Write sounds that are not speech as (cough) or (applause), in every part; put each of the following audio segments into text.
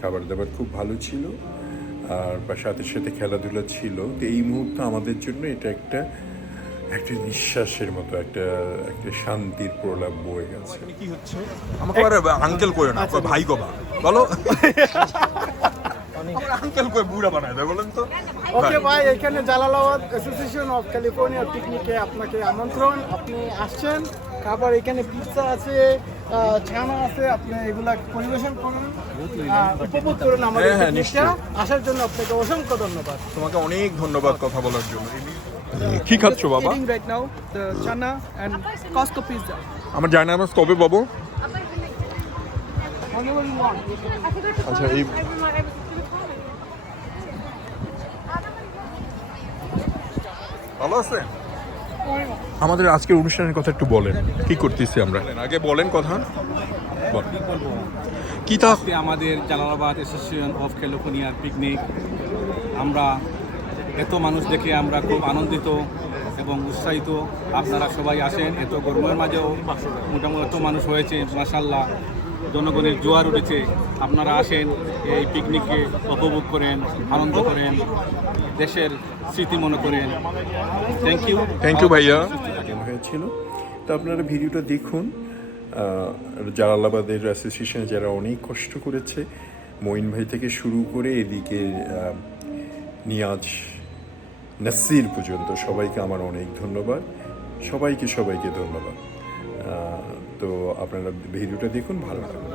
খাবার দাবার খুব ভালো ছিল আর বা সাথে সাথে খেলাধুলা ছিল। তো এই মুহূর্তে আমাদের জন্য এটা একটা একটা নিঃশ্বাসের মতো একটা একটা শান্তির প্রলাপ বয়ে গেছে। আমাকে আবার আঙ্কেল করে না ভাই কবা। বলো। আঙ্কেল করে বুড়া বানায় দেয় বলেন তো। ওকে ভাই। এখানে জালালাবাদ অ্যাসোসিয়েশন অফ ক্যালিফোর্নিয়া পিকনিকে আপনাকে আমন্ত্রণ। আপনি আসছেন খাবার এখানে পিৎজা আছে আহ, ছানা আছে আপনি এগুলা পরিবেশন করুন। উপভোগ করুন আমাদের হ্যাঁ, হ্যাঁ, আসার জন্য আপনাকে অসংখ্য ধন্যবাদ। তোমাকে অনেক ধন্যবাদ কথা বলার জন্য। (laughs) কি খাচ্ছ বাবা? now the chana and Costco আমার জানা আমার কবে পাবো. আচ্ছা এই ভালো আছে? আমাদের আজকের অনুষ্ঠানের কথা একটু বলেন। কি করতেছি আমরা? আগে বলেন কথা। বল। কি তা? আমাদের জালালাবাদ অ্যাসোসিয়েশন অফ ক্যালিফোর্নিয়ার পিকনিক। আমরা এত মানুষ দেখে আমরা খুব আনন্দিত এবং উৎসাহিত। আপনারা সবাই আসেন এত গরমের মাঝেও মোটামুটি এত মানুষ হয়েছে মাসাল্লাহ জনগণের জোয়ার উঠেছে। আপনারা আসেন এই পিকনিকে উপভোগ করেন আনন্দ করেন দেশের স্মৃতি মনে করেন। থ্যাংক ইউ থ্যাংক ইউ ভাইয়া। হয়েছিল। তো আপনারা ভিডিওটা দেখুন। জালালাবাদের অ্যাসোসিয়েশন যারা অনেক কষ্ট করেছে, মঈন ভাই থেকে শুরু করে এদিকে নিয়াজ নাসির পর্যন্ত সবাইকে আমার অনেক ধন্যবাদ। সবাইকে সবাইকে ধন্যবাদ। তো আপনারা ভিডিওটা দেখুন ভালো লাগবে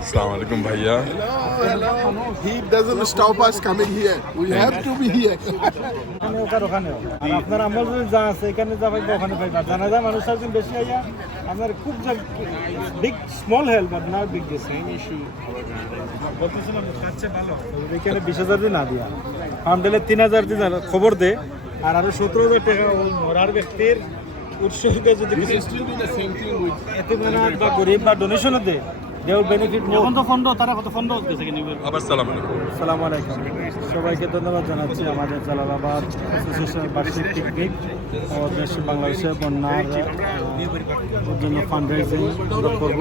আসসালামু আলাইকুম ভাইয়া। He doesn't stop us coming here. We have to be here. ওখানে ওখানে আপনার আমার যা আছে এখানে যা পাইবে ওখানে পাইবা। জানা যায় মানুষ একজন বেশি আইয়া আপনার খুব big small help but big this same issue বলতেছিলাম খাচ্ছে ভালো। এখানে বিশ হাজার দিয়ে না দিয়া। ফান্ডেলে তিন হাজার দিয়ে জানো, খবর দে। আর আরও সতেরো হাজার টাকা মরার ব্যক্তির উৎসর্গে যদি এতে এতে বা গরিব বা ডোনেশনও দে দে উইল বেনিফিট এখন তো ফন্ড তারা কত ফন্ড হচ্ছে আবার সালাম আলাইকুম। সালাম আলাইকুম সবাইকে ধন্যবাদ জানাচ্ছি আমাদের জালালাবাদ অ্যাসোসিয়েশনের বার্ষিক পিকনিক ও দেশ বাংলাদেশে বন্যার জন্য ফান্ড আমরা করব।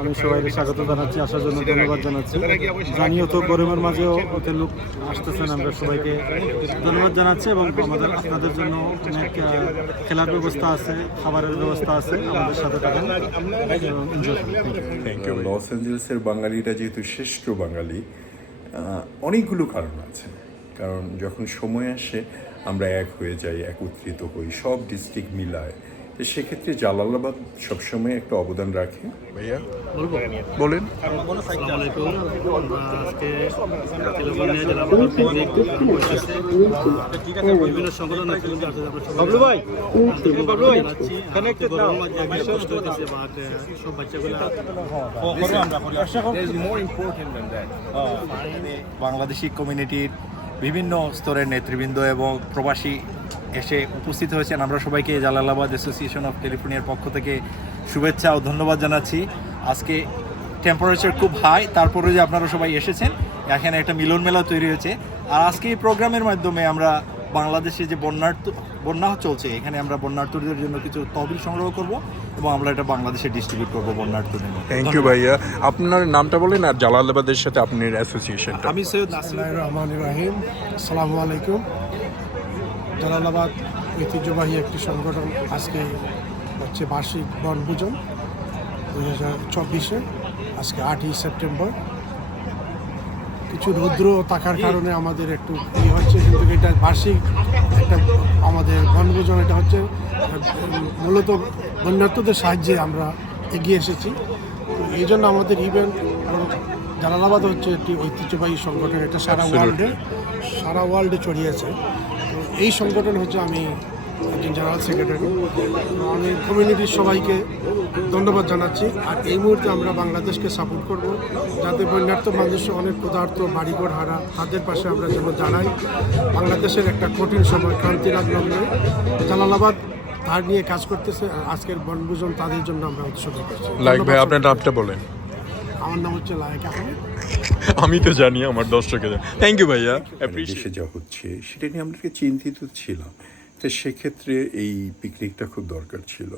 আমি সবাইকে স্বাগত জানাচ্ছি আসার জন্য ধন্যবাদ জানাচ্ছি। জানিও তো গরমের মাঝেও ওতে লোক আসতেছেন আমরা সবাইকে ধন্যবাদ জানাচ্ছি এবং আমাদের আপনাদের জন্য অনেক খেলার ব্যবস্থা আছে খাবারের ব্যবস্থা আছে। আমাদের সাথে থাকেন এনজয় থ্যাংক ইউ লস অ্যাঞ্জেলেসের বাঙালিরা যেহেতু শ্রেষ্ঠ বাঙালি অনেকগুলো কারণ আছে। কারণ যখন সময় আসে, আমরা এক হয়ে যাই, একত্রিত হই, সব ডিস্ট্রিক্ট মিলায়। তো সেক্ষেত্রে জালালাবাদ সবসময় একটা অবদান রাখে। ভাইয়া? বলেন। বিভিন্ন সংগঠন সব বাচ্চাগুলো that. বাংলাদেশি কমিউনিটির বিভিন্ন স্তরের নেতৃবৃন্দ এবং প্রবাসী এসে উপস্থিত হয়েছেন। আমরা সবাইকে জালালাবাদ অ্যাসোসিয়েশন অফ ক্যালিফোর্নিয়ার পক্ষ থেকে শুভেচ্ছা ও ধন্যবাদ জানাচ্ছি। আজকে টেম্পারেচার খুব হাই তারপরে যে আপনারা সবাই এসেছেন এখানে একটা মিলন মেলা তৈরি হয়েছে। আর আজকে এই প্রোগ্রামের মাধ্যমে আমরা বাংলাদেশে যে বন্যার্থ বন্যা চলছে এখানে আমরা বন্যার্থীদের জন্য কিছু তহবিল সংগ্রহ করব এবং আমরা এটা বাংলাদেশে ডিস্ট্রিবিউট করব বন্যার্থীদের। থ্যাংক ইউ ভাইয়া। আপনার নামটা বলেন আর জালালাবাদের সাথে আপনার অ্যাসোসিয়েশনটা আমি সৈয়দ নাসির। রহমান রাহিম। আসসালামু আলাইকুম। জালালাবাদ ঐতিহ্যবাহী একটি সংগঠন আজকে হচ্ছে বার্ষিক বনভোজন দুই হাজার চব্বিশে আজকে আটই সেপ্টেম্বর। কিছু রৌদ্র থাকার কারণে আমাদের একটু ই হচ্ছে কিন্তু এটা বার্ষিক একটা আমাদের বনভোজন এটা হচ্ছে মূলত বন্যার্থদের সাহায্যে আমরা এগিয়ে এসেছি। তো এই জন্য আমাদের ইভেন্ট জালালাবাদ হচ্ছে একটি ঐতিহ্যবাহী সংগঠন এটা সারা ওয়ার্ল্ডে সারা ওয়ার্ল্ডে ছড়িয়েছে। এই সংগঠন হচ্ছে আমি একজন জেনারেল সেক্রেটারি। আমি কমিউনিটির সবাইকে ধন্যবাদ জানাচ্ছি। আর এই মুহূর্তে আমরা বাংলাদেশকে সাপোর্ট করব যাতে বন্যার্থ মানুষ অনেক পদার্থ বাড়িঘর হারা তাদের পাশে আমরা যেন দাঁড়াই। বাংলাদেশের একটা কঠিন সময় ক্রান্তির লগ্নে। জালালাবাদ তার নিয়ে কাজ করতেছে আজকের বনভোজন তাদের জন্য আমরা উৎসর্গ করছি। লাইক ভাই আপনার নামটা বলেন। আমার নাম হচ্ছে লায়ক আহমেদ আমি তো জানি আমার দর্শকের থ্যাংক ইউ ভাইয়া দেশে যা হচ্ছে সেটা নিয়ে আমরা চিন্তিত ছিলাম। তো সেক্ষেত্রে এই পিকনিকটা খুব দরকার ছিল।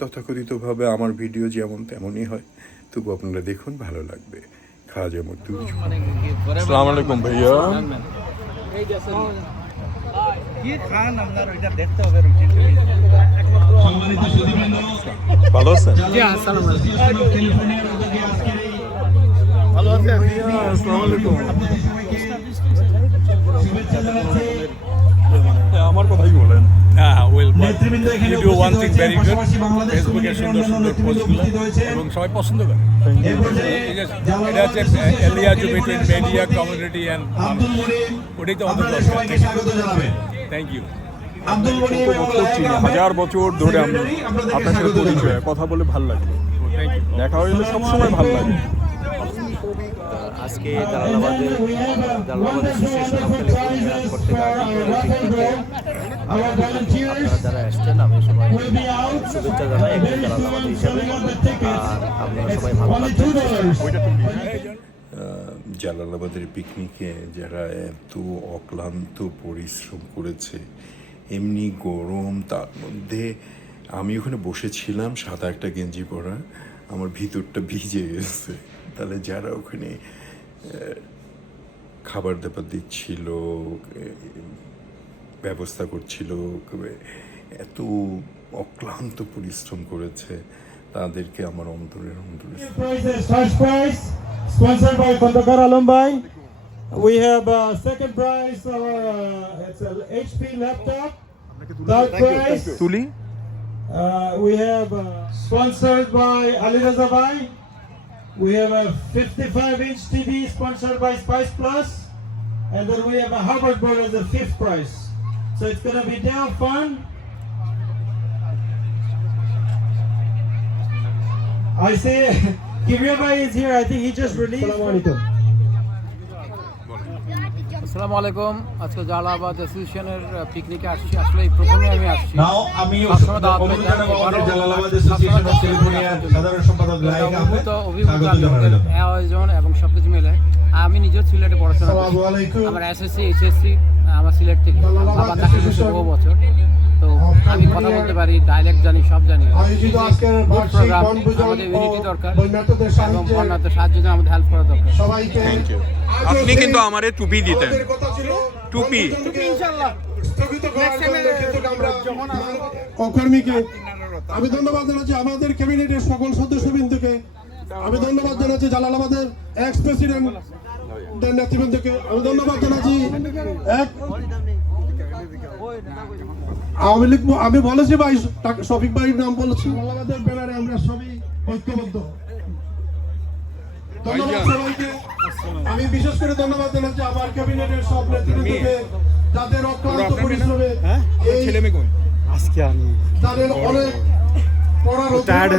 তথাকথিতভাবে আমার ভিডিও যেমন তেমনই হয়। তবু আপনারা দেখুন ভালো লাগবে। খাজা মধ্যে আসসালামু আলাইকুম ভাইয়া। ভালো আছেন? আসসালামু আলাইকুম। হ্যাঁ, আমার কথাই বলেন। হ্যাঁ well you do one thing very good ফেসবুকে সুন্দর সুন্দর পোস্টগুলো এবং সবাই পছন্দ করে। এটা হচ্ছে এলিয়া বিটুইন মিডিয়া কমিউনিটি অ্যান্ড ওটাই তো আমাদের থ্যাংক ইউ বছর চিনি। হাজার বছর ধরে আমি আপনার সাথে পরিচয় কথা বলে ভালো লাগে। দেখা হইলে সবসময় ভালো লাগে। আজকে জালালাবাদে জালালাবাদ অ্যাসোসিয়েশন অফ ক্যালিফোর্নিয়া আপনারা যারা এসছেন আমি সবাই শুভেচ্ছা জানাই একজন জালালাবাদ হিসাবে। আর আপনারা সবাই ভালো থাকবেন। জালালাবাদের পিকনিকে যারা এত অক্লান্ত পরিশ্রম করেছে এমনি গরম, তার মধ্যে আমি ওখানে বসেছিলাম সাদা একটা গেঞ্জি পরা আমার ভিতরটা ভিজে গেছে তাহলে যারা ওখানে খাবার দাবার দিচ্ছিল ব্যবস্থা করছিল এত অক্লান্ত পরিশ্রম করেছে, তাদেরকে আমার অন্তরের অন্তরে Kondakar Alumbhai. We have uh, second prize, uh, it's an HP laptop. Third prize, তুলি uh, we have uh, sponsored by Ali Raza We have a 55 inch TV sponsored by Spice Plus. And then we have a Harvard board as the fifth prize. So it's gonna be damn fun. I say (laughs) Kibria Bhai is here. I think he just released. আসসালামু আলাইকুম। আজকে জালালাবাদ অ্যাসোসিয়েশনের পিকনিকে আসছি। আসলে এই প্রথমে আমি আসছি। নাও আমি জালালাবাদ সাধারণ সম্পাদক লাইক আহমেদ অভিভূত আয়োজন এবং সব কিছু মিলে আমি নিজেও সিলেটে পড়াশোনা করছি। আমার এসএসসি এইচএসসি আমার সিলেট থেকে আমার চাকরি বহু বছর। তো আমি কথা বলতে পারি ডাইলেক্ট জানি সব জানি। বনভোজন আমাদের ও দরকার। এবং বন্যাতে সাহায্য জন্য আমাদের হেল্প করা দরকার। সবাইকে থ্যাংক ইউ আপনি কিন্তু আমারে টুপি দিতেন। টুপি। আমরা অকর্মীকে আমি ধন্যবাদ জানাচ্ছি আমাদের ক্যাবিনেটের সকল সদস্যবৃন্দকে। আমি ধন্যবাদ জানাচ্ছি জালালাবাদের এক্স প্রেসিডেন্ট নেতৃবৃন্দকে। আমি ধন্যবাদ জানাচ্ছি এক আওয়ামী লীগ আমি বলেছি ভাই তাকে শফিক ভাইয়ের নাম বলেছি। জালালাবাদের ব্যানারে আমরা সবই ঐক্যবদ্ধ। ধন্যবাদ সবাইকে। আমি বিশেষ করে ধন্যবাদ জানাচ্ছি আমার ক্যাবিনেটের সব নেতৃবৃন্দকে যাদের অক্লান্ত পরিশ্রমে এই আজকে আমি তাদের অনেক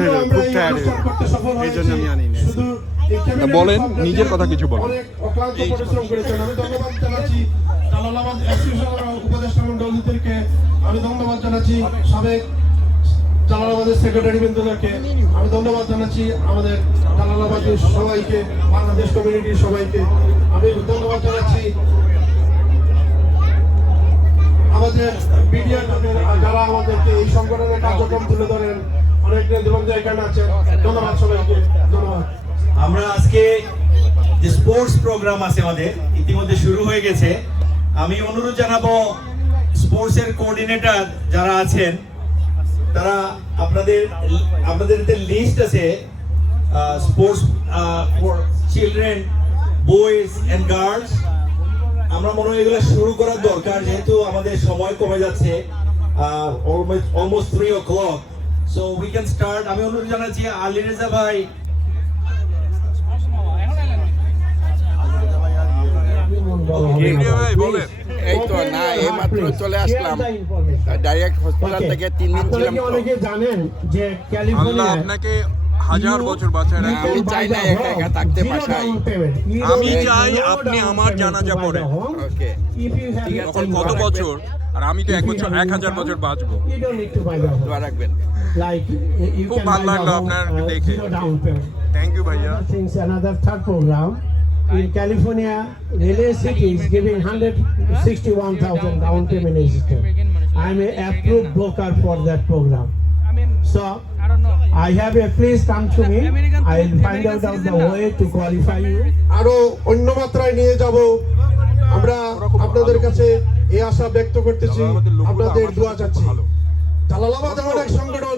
হয়ে হয়ে বলেন, নিজের কথা কিছু বলেন। অক্লান্ত পরিশ্রম করেছেন। আমি ধন্যবাদ জানাচ্ছি। আমি ধন্যবাদ জানাচ্ছি সাবেক জালালাবাদের সেক্রেটারি বৃন্দদেরকে আমি ধন্যবাদ জানাচ্ছি আমাদের জালালাবাদের সবাইকে, বাংলাদেশ কমিউনিটির সবাইকে। আমি ধন্যবাদ জানাচ্ছি আমাদের মিডিয়া যারা আমাদেরকে এই সংগঠনের কার্যক্রম তুলে ধরেন, অনেক নেতৃবৃন্দ এখানে আছে ধন্যবাদ সবাইকে। ধন্যবাদ। আমরা আজকে যে স্পোর্টস প্রোগ্রাম আছে আমাদের, ইতিমধ্যে শুরু হয়ে গেছে। আমি অনুরোধ জানাব স্পোর্টসের কোঅর্ডিনেটর যারা আছেন তারা আপনাদের আপনাদের লিস্ট আছে sports for children boys and girls আমরা মনে হয় এগুলো শুরু করার দরকার যেহেতু আমাদের সময় কমে যাচ্ছে almost three o'clock so we can start আমি অনুরোধ জানাচ্ছি আলী রেজা ভাই। ভাই বলেন। এই তো না এই মাত্র চলে আসলাম। ডাইরেক্ট হসপিটাল থেকে তিন দিন ছিলাম তো। অনেকে জানেন যে ক্যালিফোর্নিয়া আপনাকে হাজার বছর বাঁচায় রাখুন। আমি চাই না একা একা থাকতে বাসায়। আমি চাই আপনি আমার জানাজা পড়েন। ওকে তখন কত বছর? আর আমি তো এক বছর এক হাজার বছর বাঁচবো। দোয়া রাখবেন। খুব ভালো লাগল আপনার দেখে। থ্যাংক ইউ ভাইয়া। In California, Relay City is giving 161,000 down payment assistance. I'm a approved broker for that program. So I have a please come to me. I'll find out the way to qualify you. আরও অন্য মাত্রায় নিয়ে যাব আমরা আপনাদের কাছে এই আশা ব্যক্ত করতেছি আপনাদের দোয়া চাচ্ছি জালালাবাদ এমন এক সংগঠন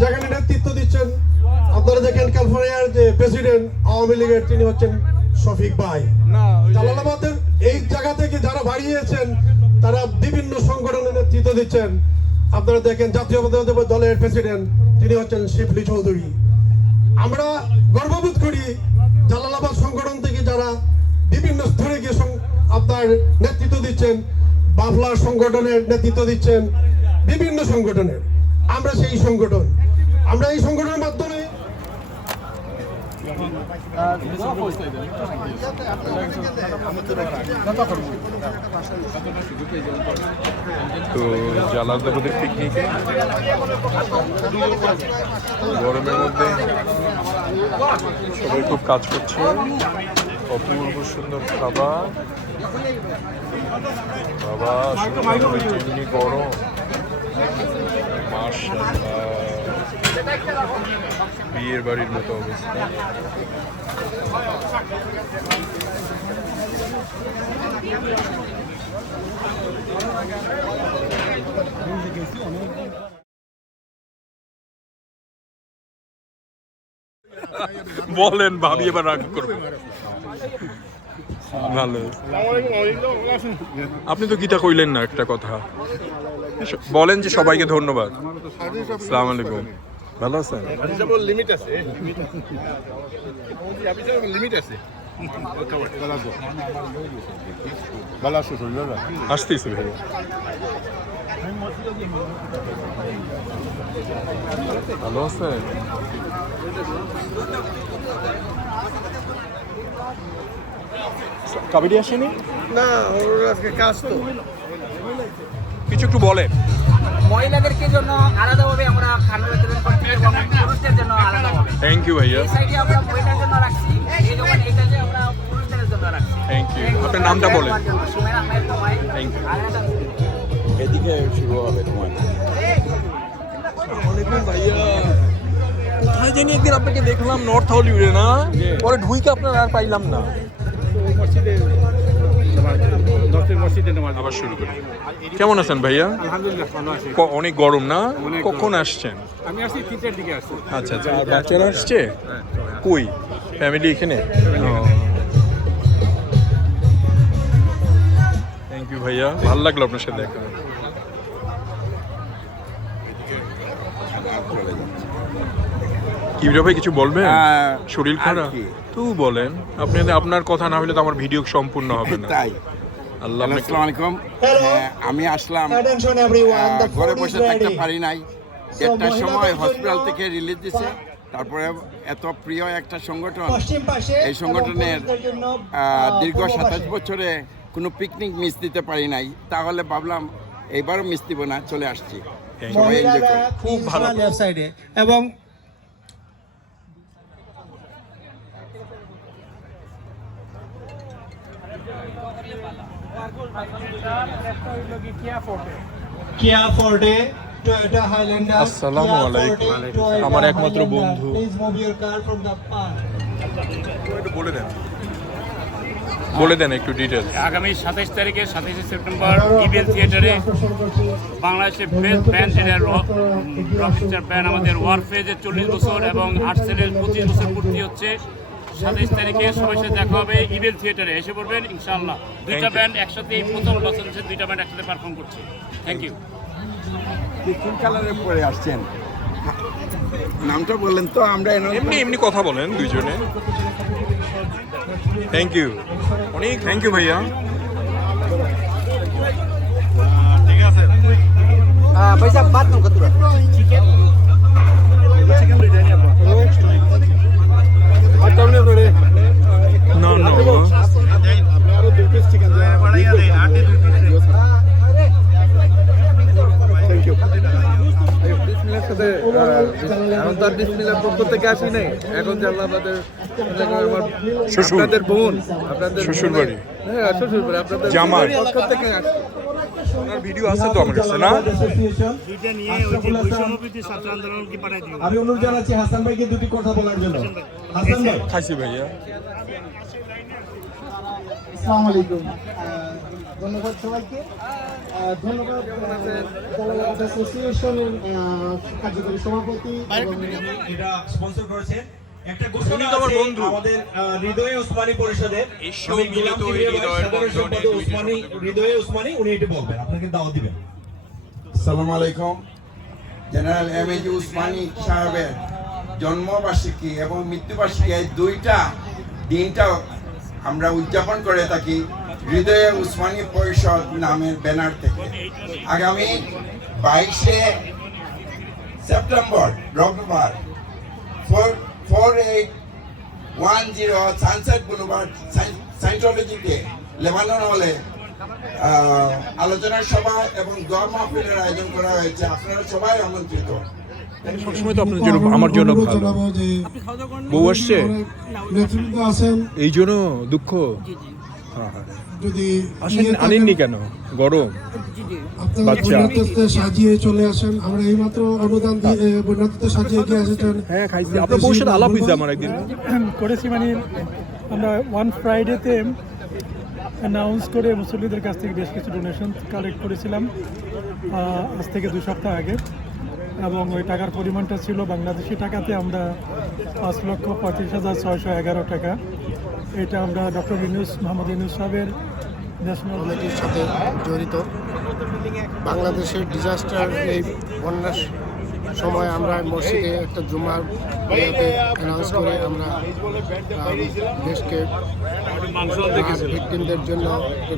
যেখানে নেতৃত্ব দিচ্ছেন আপনারা দেখেন ক্যালিফোর্নিয়ার যে প্রেসিডেন্ট আওয়ামী লীগের তিনি হচ্ছেন শফিক ভাই। জালালাবাদের এই জায়গা থেকে যারা বাড়িয়েছেন তারা বিভিন্ন সংগঠনের নেতৃত্ব দিচ্ছেন। আপনারা দেখেন জাতীয় দলের প্রেসিডেন্ট তিনি হচ্ছেন শিবলি চৌধুরী। আমরা গর্ববোধ করি জালালাবাদ সংগঠন থেকে যারা বিভিন্ন স্তরে গিয়ে আপনার নেতৃত্ব দিচ্ছেন বাফলার সংগঠনের নেতৃত্ব দিচ্ছেন বিভিন্ন সংগঠনের। আমরা সেই সংগঠন। আমরা এই সংগঠনের মাধ্যমে তো জালালাবাদের পিকনিকে গরমের মধ্যে সবাই খুব কাজ করছে। অপূর্ব সুন্দর খাবার। বাবা গরম। মাশাআল্লাহ। বিয়ের বাড়ির মতো অবস্থা। বলেন ভাবি, এবার রাগ করবে। ভালো। আপনি তো গীতা কইলেন না একটা কথা। বলেন যে সবাইকে ধন্যবাদ। সালাম আলাইকুম। ভালো আছেন লিমিট আছে লিমিট আছে। আসতেছি ভাই। ভালো আছেন কাবেরি আসেনি? না ওর আজকে কাজ তো। কিছু একটু বলেন। মহিলাদেরকে জন্য আলাদাভাবে আমরা খানা বিতরণ করছি এবং পুরুষদের জন্য আলাদাভাবে থ্যাংক ইউ ভাইয়া। এই সাইডে আমরা মহিলার জন্য রাখছি এই দোকান এই সাইডে আমরা পুরুষদের জন্য রাখছি থ্যাংক ইউ আপনার নামটা বলেন। সুমের আহমেদ তোমায় থ্যাংক ইউ এদিকে শুরু হবে তোমার। কোথায় জানি একদিন আপনাকে দেখলাম নর্থ হলিউডে না? পরে ঢুইকে আপনার আর পাইলাম না। আবার শুরু করি। কেমন আছেন ভাইয়া? অনেক গরম না? কখন আসছেন? আমি আসছি তিনটের দিকে আসছি আচ্ছা আচ্ছা। আর বাচ্চারা আসছে? কই? ফ্যামিলি এখানে? থ্যাংক ইউ ভাইয়া। ভালো লাগল আপনার সাথে দেখা। করে। ভাই কিছু বলবেন? শরীর খারাপ? তো বলেন। আপনি আপনার কথা না হলে তো আমার ভিডিও সম্পূর্ণ হবে না। তাই। আল্লাহ আসসালামু আলাইকুম হ্যাঁ, আমি আসলাম ঘরে বসে থাকতে পারি নাই। So, সময় হসপিটাল থেকে রিলিজ দিছে। তারপরে এত প্রিয় একটা সংগঠন। এই সংগঠনের দীর্ঘ সাতাশ বছরে কোনো পিকনিক মিস দিতে পারি নাই। তাহলে ভাবলাম এইবারও মিস দিব না চলে আসছি। খুব ভালো। এবং কিয়া ফোর্ডে টয়োটা হাইল্যান্ডার আসসালামু আলাইকুম। আমার একমাত্র বন্ধু। Please move your car from the park একটু বলে দেন বলে দেন একটু ডিটেলস আগামী সাতাইশ তারিখে সাতাইশে সেপ্টেম্বর ইবিএল থিয়েটারে বাংলাদেশের বেস্ট ব্যান্ড যেটা রক ব্যান্ড আমাদের ওয়ারফেজের চল্লিশ বছর এবং আর্টসেলের পঁচিশ বছর পূর্তি হচ্ছে সাতাইশ তারিখে সবাই দেখা হবে ইভেল থিয়েটারে। এসে পড়বেন ইনশাল্লাহ দুইটা ব্যান্ড একসাথে এই প্রথম লস দুইটা ব্যান্ড একসাথে পারফর্ম করছে। থ্যাংক ইউ পরে আসছেন। নামটা বললেন তো আমরা এমনি এমনি কথা বলেন দুইজনে। থ্যাংক ইউ অনেক থ্যাংক ইউ ভাইয়া। ঠিক আছে ভাই সাহেব বাদ নাম কত এখন তো আর বিসমিল্লার পক্ষ থেকে আসি নাই। এখন জানলাবাদের আমার শ্বশুর। আপনাদের বোন আপনাদের শ্বশুর বাড়ি। হ্যাঁ শ্বশুর বাড়ি আপনাদের জামাই। পক্ষ থেকে আসি। ওনার ভিডিও আছে তো আমার কাছে না? আমি অনুরোধ জানাচ্ছি হাসান ভাইকে দুটি কথা বলার জন্য। হাসান ভাই। খাইছি ভাইয়া। আসসালামু আলাইকুম। ধন্যবাদ সবাইকে। ধন্যবাদ। অ্যাসোসিয়েশনের কার্যকরী সভাপতি এটা স্পন্সর করেছেন। একটা ঘোষণা উনি তো আমার আছে আমাদের হৃদয়ে উসমানী পরিষদের। আমি গোলাম কিবরিয়া ভাই, সাধারণ সম্পাদক উসমানী হৃদয়ে উসমানী উনি এটা বলবেন। আপনাকে দাওয়াত দিবেন। সালাম আলাইকুম। জেনারেল এম উসমানী সাহেবের জন্মবার্ষিকী এবং মৃত্যুবার্ষিকী এই দুইটা দিনটা আমরা উদযাপন করে থাকি। হৃদয়ে উসমানী পরিষদ নামের ব্যানার থেকে আগামী বাইশে সেপ্টেম্বর রবিবার four four eight one zero Sunset Boulevard সাইন্টোলজিতে Lebanon হলে আহ, আলোচনার সভা এবং দোয়া মাহফিলের আয়োজন করা হয়েছে। আপনারা সবাই আমন্ত্রিত। সবসময় তো আপনার জন্য আমার জন্য ভালো। বউ আসছে? আছেন? এই জন্য দুঃখ। হ্যাঁ হ্যাঁ। যদি আসেন আনেননি কেন? গরম? বাচ্চা। সাজিয়ে চলে আসেন আমরা এইমাত্র অনুদান দিয়ে এ, সাজিয়ে এগিয়ে এসেছেন। হ্যাঁ খাইছি। আপনার বউর সাথে আলাপ হয়েছে আমার একদিন। করেছি মানে আমরা ওয়ান ফ্রাইডেতে অ্যানাউন্স করে মুসল্লিদের কাছ থেকে বেশ কিছু ডোনেশন কালেক্ট করেছিলাম আজ থেকে দুই সপ্তাহ আগে। এবং ওই টাকার পরিমাণটা ছিল বাংলাদেশি টাকাতে আমরা পাঁচ লক্ষ পঁয়ত্রিশ হাজার ছয়শো এগারো টাকা। এটা আমরা ডক্টর ইউনুস মোহাম্মদ ইউনুস সাহেবের ন্যাশনাল কমিটির সাথে জড়িত। বাংলাদেশের ডিজাস্টার এই বন্যার সময় আমরা মসজিদে একটা জুমার অ্যানাউন্স করে আমরা দেশকে ভিকটিমদের জন্য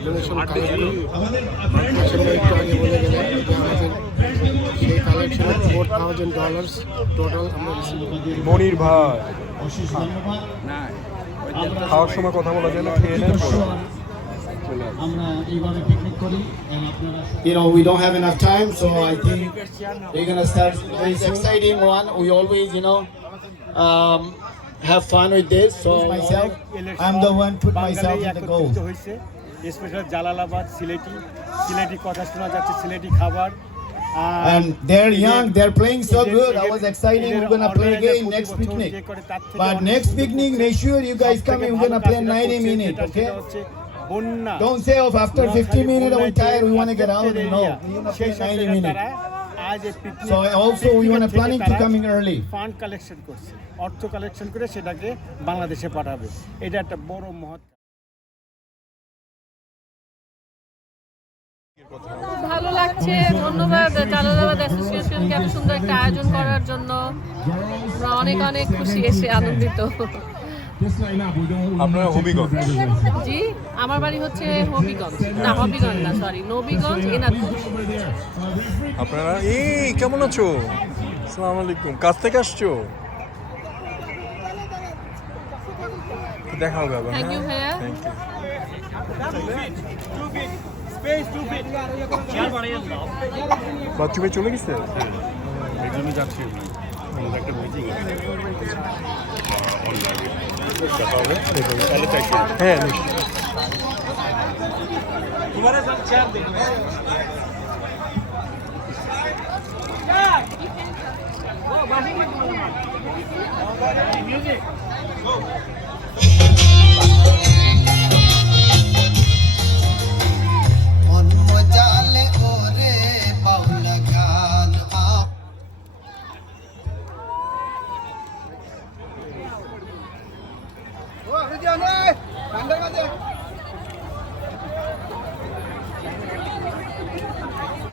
ডোনেশন কালেক্ট করি। একটু আগে বলে গেলেন যে আমাদের সেই কালেকশনে ফোর থাউজেন্ড ডলার্স টোটাল আমরা রিসিভ মনির ভাই। খাওয়ার সময় কথা বলা যায় না খেয়ে নেন You know, we don't have enough time, so I think we're gonna start. It's exciting one. We always, you know, um, have fun with this. So myself, I'm the one put myself in the goal. Special Jalalabad Sylheti Sylheti কথা শোনা যাচ্ছে সিলেটি খাবার And they're young, they're playing so good. I was excited. We're gonna play again next picnic. But next picnic, make sure you guys come in. We're gonna play 90 minutes, okay? বন্যা Don't say, oh, after 50 minutes, we're tired, we wanna get out of it. No, we're gonna play সেই সাথে 90 minutes. তারা আজ এই picnic So also, we wanna planning to coming early. Fund collection করছে অর্থ collection করে সেটাকে বাংলাদেশে পাঠাবে এটা একটা বড় মহৎ ভালো লাগছে ধন্যবাদ। জালালাবাদ অ্যাসোসিয়েশনকে এত সুন্দর একটা আয়োজন করার জন্য। আমরা অনেক অনেক খুশি এসে আনন্দিত। আপনারা হবিগঞ্জ। জি আমার বাড়ি হচ্ছে হবিগঞ্জ। না হবিগঞ্জ না সরি নবীগঞ্জ এনাদপুর আপনারা এই কেমন আছো? আসসালামু আলাইকুম কাছ থেকে আসছো? দেখা হবে আবার থ্যাংক ইউ ভাইয়া। থ্যাংক ইউ বাচ্চু ভাই চলে গেছে? হ্যাঁ নিশ্চয়ই। জানে